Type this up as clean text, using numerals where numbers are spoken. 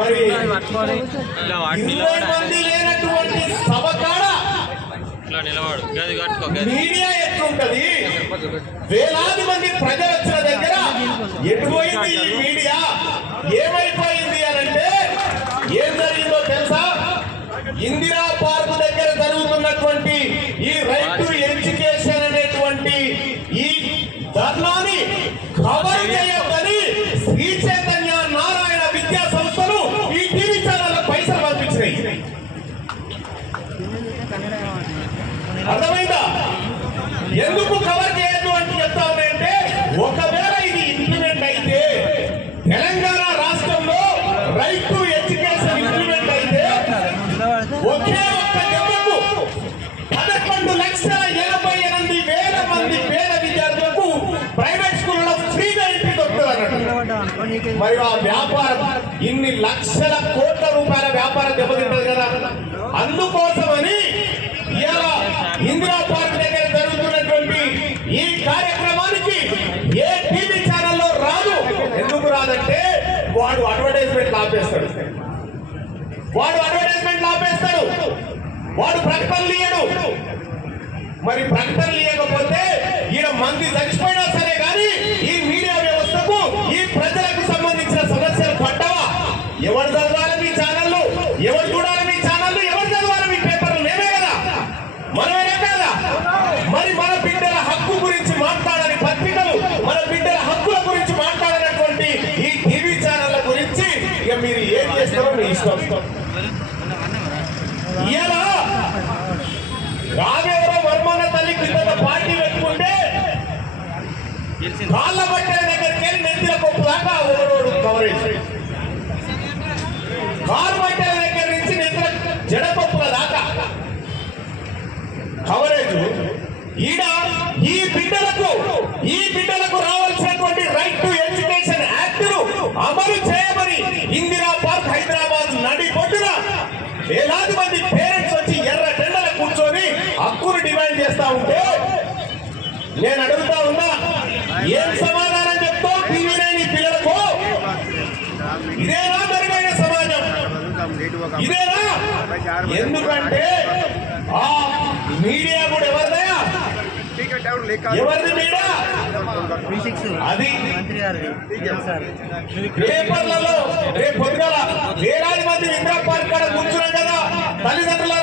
మరి 20 మంది లేనటువంటి సభ కాడ మీడియా ఎట్లుంటది? వేలాది మంది ప్రజలు వచ్చిన దగ్గర ఎటుపోయింది ఈ మీడియా? ఏమైపోయింది అనంటే ఏం జరిగిందో తెలుసా? ఇందిరా పార్క్ దగ్గర జరుగుతున్నటువంటి ఈ రైట్ టు ఎడ్యుకేషన్ అనేటువంటి ఈ ధర్నాని కవర్ చేయొద్దని శ్రీ చైతన్య నారాయణ విద్యా సంస్థలు ఈ టీవీ ఛానల్ పైసలు పంపించినాయి. అర్థమైందా? ఎందుకు కవర్ చేయొద్దు అని చెప్తా ఉన్నాయంటే, ఒకవేళ ఇది ఇంప్లిమెంట్ అయితే తెలంగాణ రాష్ట్రంలో రైట్ టు ఎడ్యుకేషన్ ఇంప్లిమెంట్ అయితే ఒకే ఒక్క దెబ్బకు 11,88,000 మంది పేద విద్యార్థులకు ప్రైవేట్ స్కూల్లో ఫ్రీగా ఎంట్రీ దొరుకుతుంది. మరి ఆ వ్యాపారం ఇన్ని లక్షల కోట్ల రూపాయల వ్యాపారం దెబ్బతింటది కదా. అందుకోసమని ఇలా ఇందిరా పార్క్ దగ్గర జరుగుతున్నటువంటి ఈ కార్యక్రమానికి ఏ టీవీ ఛానల్లో రాదు. ఎందుకు రాదంటే వాడు అడ్వర్టైజ్మెంట్ ఆపేస్తాడు, వాడు ప్రకటనలు ఇయ్యడు. మరి ప్రకటనలు ఇవ్వకపోతే ఈయన మంది చచ్చిపోయినా సరే కానీ ఈ మీడియా వ్యవస్థకు ఈ ప్రజలకు సంబంధించిన సమస్యలు పట్టవా? ఎవరు చదవాలి మీ ఛానళ్ళు? ఎవరు చూడాలి మీ ఛానళ్ళు? ఎవరు చదవాలి మీ పేపర్లు? మేమే కదా, మనమే కదా. మరి మన బిడ్డల హక్కు గురించి మాట్లాడని పత్రికలు, మన బిడ్డల హక్కుల గురించి మాట్లాడినటువంటి ఈ టీవీ ఛానళ్ల గురించి ఇక మీరు ఏం చేస్తారో మీ ఇష్టం. ఇలా రాజేవరం వర్మన్న తల్లి కింద పార్టీ పెట్టుకుంటే కాళ్ళ బట్టల దగ్గరికి వెళ్ళి నెత్తిల కొప్పు దాకా ఓరోడు కవరేజ్, కారు బట్టల దగ్గర నుంచి నెత్తిల జడపప్పుల దాకా కవరేజ్. ఈడ ఈ బిడ్డలకు రావాల్సినటువంటి రైట్ టు ఎడ్యుకేషన్ యాక్ట్ అమలు చేయమని ఇందిరా పార్క్ హైదరాబాద్ నడిబొడ్డున వేలాది మంది పేరెంట్స్ వచ్చి ఎర్ర టెండల కూర్చొని హక్కును డిమాండ్ చేస్తా ఉంటే నేను అడుగుతా ఉన్నా, ఏం సమాధానం చెప్తావు టీవీ నైన్ పిల్లలకు? ఇదేనా మెరుగైన సమాజం? ఇదేనా? ఎందుకంటే ఆ మీడియా కూడా ఎవరిదయా? ఎవరిది మీడియా? అది పేపర్లలో రేపు పొద్దుగల వేలాది మంది ఇందిరా పార్క్ కాడ కూర్చున్నాం కదా. తల్లిదండ్రుల